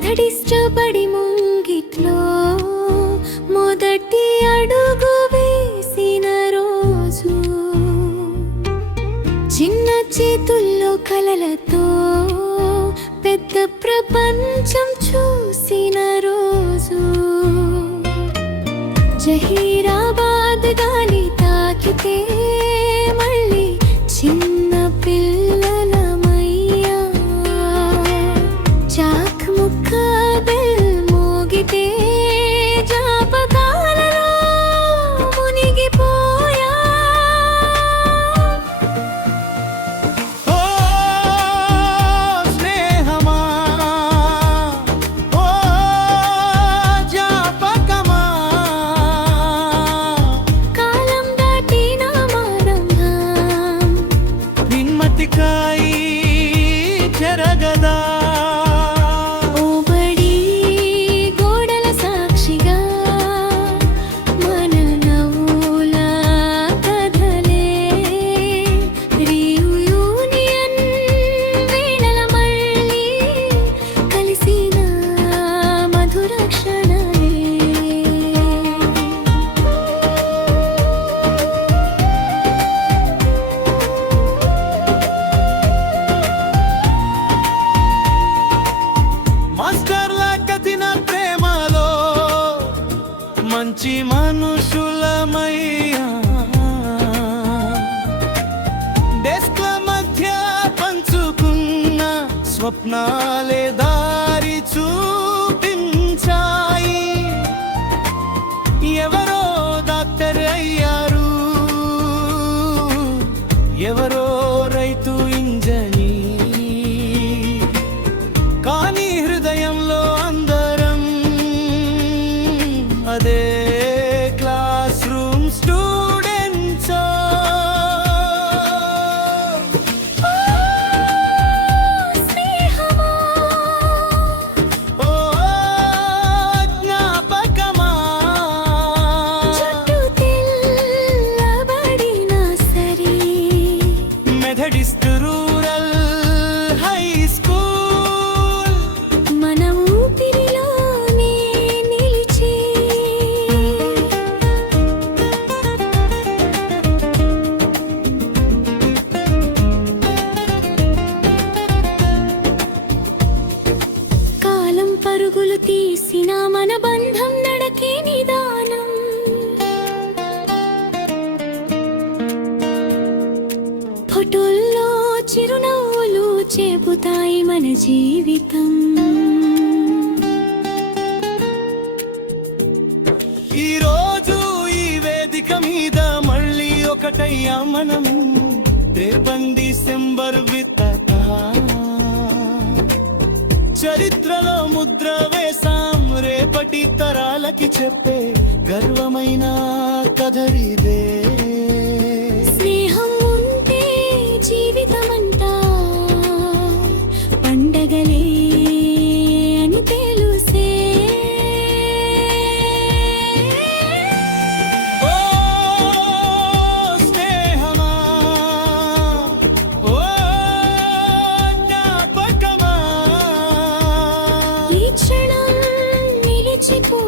మెథడిస్టబడి ముంగిట్లో మొదటి అడుగు వేసిన రోజు, చిన్న చేతుల్లో కలలతో పెద్ద ప్రపంచం చూసిన రోజు, జహీరాబాద్ గాలి తాకితే మళ్ళీ చిన్న పిల్లలమయ్యా, చాక్ ముక్క బెల్ మోగితే జాపకాలలో మునిగిపోయా. ఓ స్నేహమా, ఓ జాపకమా, కాలం దాటిన మారంగం నిమ్మతికాయి చెరగదా. ఓ బడి గోడల సాక్షిగా మన నవ్వుల కథలే, రీయూనియన్ వీణల మళ్ళీ కలిసిన మధుర క్షణాలే. మాస్టర్ల కథిన ప్రేమలో మంచి మనుషులమయ్యా, డెస్క్ల మధ్య పంచుకున్న స్వప్నాలే దారి చూపించాయి. ఎవరో డాక్టర్ అయ్యారు, ఎవరో రైతు ఇంజనీ, కానీ హృదయంలో అందరం అదే క్లాస్ రూమ్ స్టూడెంట్స్. స్నేహమా, ఓ జ్ఞాపకమా, చుట్టూ తెల్లబడిన సరి, మెథడిస్ట్ రూరల్ హై స్కూల్ మన ఊపిరిలోనే నిలిచే. కాలం పరుగులు తీసిన మన బంధం నడకే నిదానం, ఫోటోల్లో చిరునవ్వులు చెబుతాయి మన జీవితం. ఈ రోజు ఈ వేదిక మీద మళ్ళీ ఒకటయ్యా మనం, రేపటి డిసెంబర్ విత్తక చరిత్రలో ముద్ర వేసాం, రేపటి తరాలకి చెప్పే గర్వమైన కథరిదే. స్నేహం ఉంటే జీవితమంతా పండగలే అని తెలుసే. ఓ స్నేహమా, ఓ జ్ఞాపకమా, ఈ క్షణం నిలిచిపో